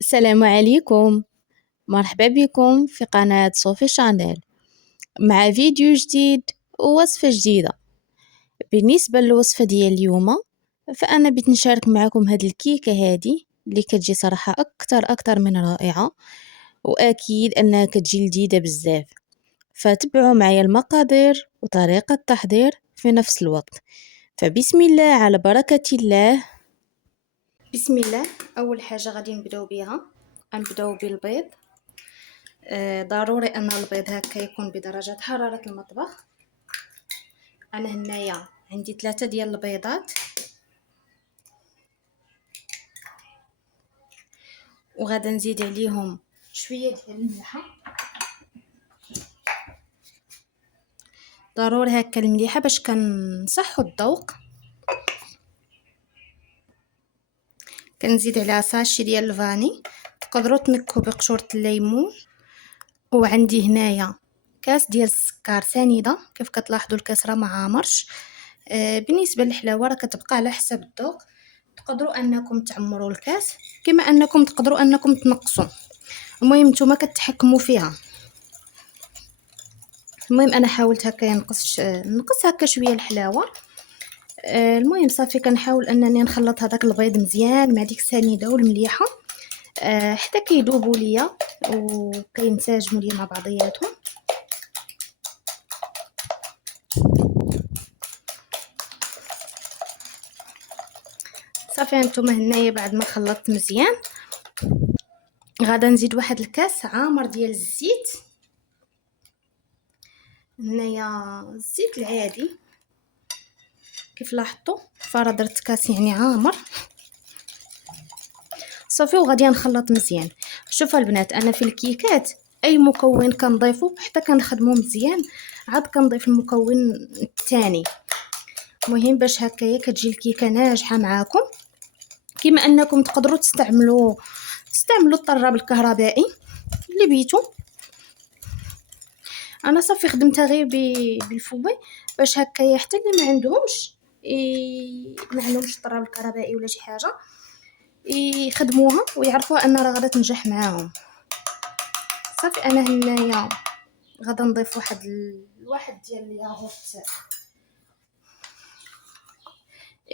السلام عليكم. مرحبا بكم في قناة صوفي شانيل مع فيديو جديد ووصفة جديدة. بالنسبة للوصفة ديال اليوم فأنا بغيت نشارك معكم هاد الكيكة هادي اللي كتجي صراحة أكتر من رائعة، وأكيد أنها كتجي لذيذة بزاف. فتبعوا معايا المقادير وطريقة التحضير في نفس الوقت. فبسم الله على بركة الله. بسم الله. أول حاجة غادي نبداو بها، غنبداو بالبيض. ضروري ان البيض هكا يكون بدرجة حرارة المطبخ. انا هنايا عندي 3 ديال البيضات، وغادا نزيد عليهم شويه ديال الملحه. ضروري هكا المليحه باش كنصحوا الذوق. كنزيد عليها ساشي ديال الفاني، تقدروا تنكهوا بقشوره الليمون. وعندي هنايا كاس ديال السكر سنيده، كيف كتلاحظوا الكاس راه ما عامرش. بالنسبه للحلاوه راه كتبقى على حسب الذوق، تقدروا انكم تعمروا الكاس كما انكم تقدروا انكم تنقصوا. المهم نتوما كتحكموا فيها. المهم انا حاولت هكا نقص هكا شويه الحلاوه. المهم صافي كنحاول انني نخلط هذاك البيض مزيان مع ديك السنيده والمليحه حتى كيذوبوا ليا وكينسجموا ليا مع بعضياتهم. صافي هانتوما هنايا بعد ما خلطت مزيان غادا نزيد واحد الكاس عامر ديال الزيت. هنايا الزيت العادي كيف لاحظتوا، فرا درت كاس يعني عامر. صافي وغادي نخلط مزيان. شوفوا البنات، انا في الكيكات اي مكون كنضيفو حتى كنخدمو مزيان عاد كنضيف المكون الثاني. مهم باش هكايا كتجي الكيكه ناجحه معاكم. كما انكم تقدروا تستعملوا الطراب الكهربائي اللي بيتو. انا صافي خدمتها غير بالفوي باش هكايا حتى اللي ما عندهمش الطراب الكهربائي ولا شي حاجه يخدموها ويعرفوا ان راه غادا تنجح معاهم. صافي انا هنايا غادا نضيف واحد ديال الياغورت،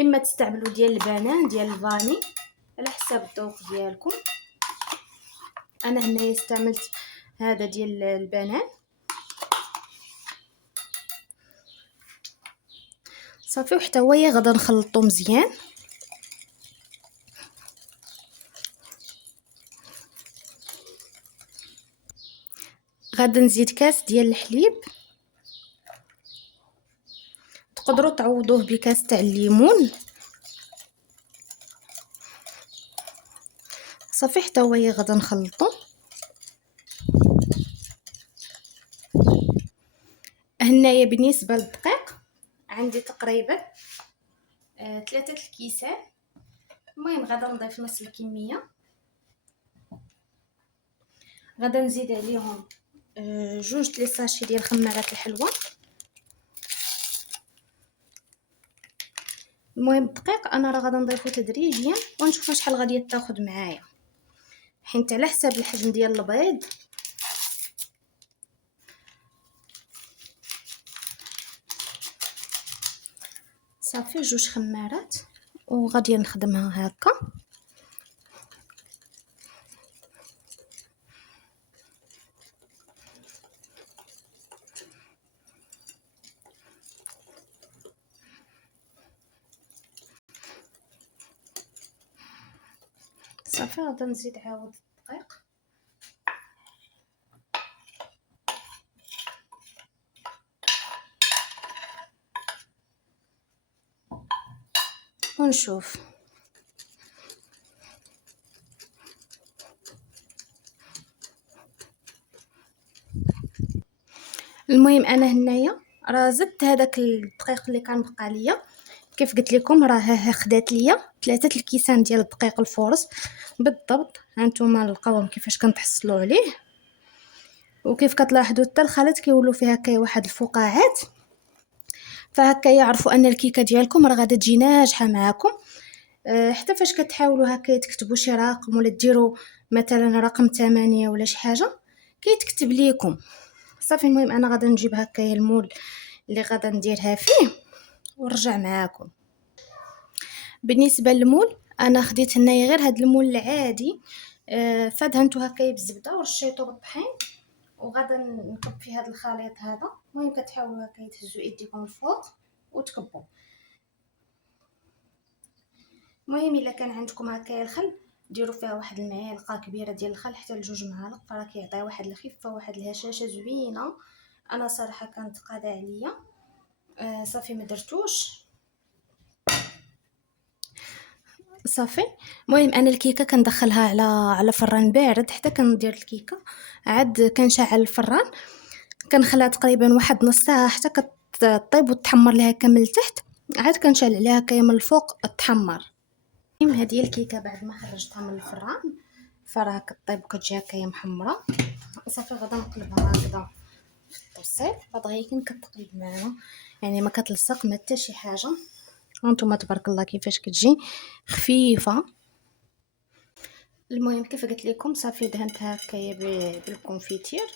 اما تستعملوا ديال البنان ديال الفاني على حساب الذوق ديالكم. انا هنايا استعملت هذا ديال البنان. صافي وحتى هو غادا نخلطو مزيان. غادا نزيد كاس ديال الحليب، تقدروا تعوضوه بكاس تاع الليمون. صافي حتى هو غادا نخلطو. هنايا بالنسبه للدقيق عندي تقريبا 3 الكيسان. المهم غادا نضيف نص الكميه. غادا نزيد عليهم 2 لي ساشي ديال خمارات الحلوى. المهم الدقيق انا راه غادا نضيفو تدريجيا ونشوف شحال غادي تاخذ معايا، حيت على حساب الحجم ديال البيض. صافي 2 خمارات وغادي نخدمها هكا. صافي غادا نزيد عاود الدقيق. ونشوف. المهم انا هنايا راه زدت هذاك الدقيق اللي كان بقى ليا. كيف قلت لكم راه خدات ليا 3 الكيسان ديال الدقيق الفورس بالضبط. هانتوما لقاوهم كيفاش كنتحصلوا عليه، وكيف كتلاحظوا حتى الخليط كيولوا فيها هكا واحد الفقاعات. فهكا يعرفوا ان الكيكه ديالكم راه غادا تجي ناجحه معاكم. حتى فاش كتحاولوا هكا تكتبوا شي رقم ولا ديروا مثلا رقم 8 ولا شي حاجه كيتكتب ليكم. صافي المهم انا غادا نجيب هكايا المول اللي غادا نديرها فيه ونرجع معاكم. بالنسبه للمول انا خديت هنايا غير هاد المول العادي، فدهنتو هكايا بالزبده ورشيتو بالطحين وغادا نكب فيه هاد الخليط هذا. المهم كتحاولوا هكا تهزوا ايديكم الفوق وتكبوا. المهم الا كان عندكم هكايا الخل ديروا فيها واحد المعلقه كبيره ديال الخل حتى لجوج معالق، فراه كيعطي واحد الخفه واحد الهشاشه زوينه. انا صراحه كانت قاده عليا، صافي ما درتوش صافي. المهم انا الكيكه كندخلها على فران بارد حتى كندير الكيكه، عاد كنشعل الفران كنخليها تقريبا واحد نص ساعه حتى كطيب وتحمر لها كامل التحت، عاد كنشعل عليها هكايا من الفوق تحمر. المهم هذه الكيكه بعد ما خرجتها من الفران فراه كطيب وكتجي هكايا محمره. صافي غادا نقلبها هكذا في الطوسيط، غير كتقلب معنا يعني ما كتلصق ما حتى شي حاجه. وانتم تبارك الله كيفاش كتجي خفيفه. المهم كيف قلت لكم صافي دهنتها هكايا بالكونفيتير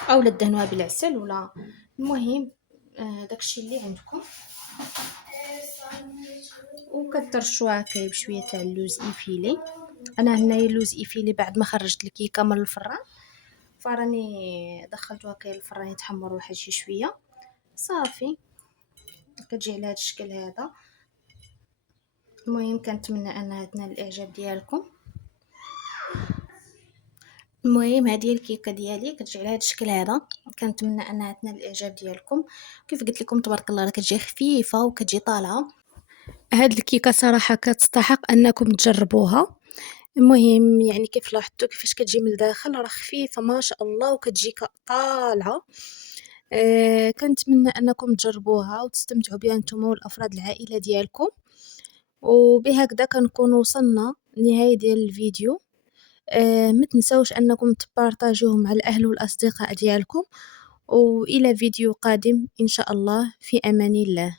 او دهنوها بالعسل ولا المهم داكشي اللي عندكم. وكترشوها هكايا بشويه تاع اللوز ايفيلي. انا هنايا اللوز ايفيلي بعد ما خرجت الكيكه من الفران فراني دخلته هكايا الفران يتحمر واحد شي شويه. صافي كتجي على هذا الشكل هذا. المهم كنتمنى انها تنال الاعجاب ديالكم. المهم هذه الكيكه ديالي كتجي على هذا الشكل هذا، كنتمنى انها تنال الاعجاب ديالكم. كيف قلت لكم تبارك الله راه كتجي خفيفه وكتجي طالعه. هاد الكيكه صراحه كتستحق انكم تجربوها. المهم يعني كيف لاحظتوا كيفاش كتجي من الداخل راه خفيفه ما شاء الله وكتجي طالعه. كنتمنى انكم تجربوها وتستمتعوا بها نتوما والافراد العائله ديالكم. وبهكذا كنكون وصلنا لنهايه ديال الفيديو. ما تنسوش انكم تبارطاجوه مع الاهل والاصدقاء ديالكم، والى فيديو قادم ان شاء الله، في امان الله.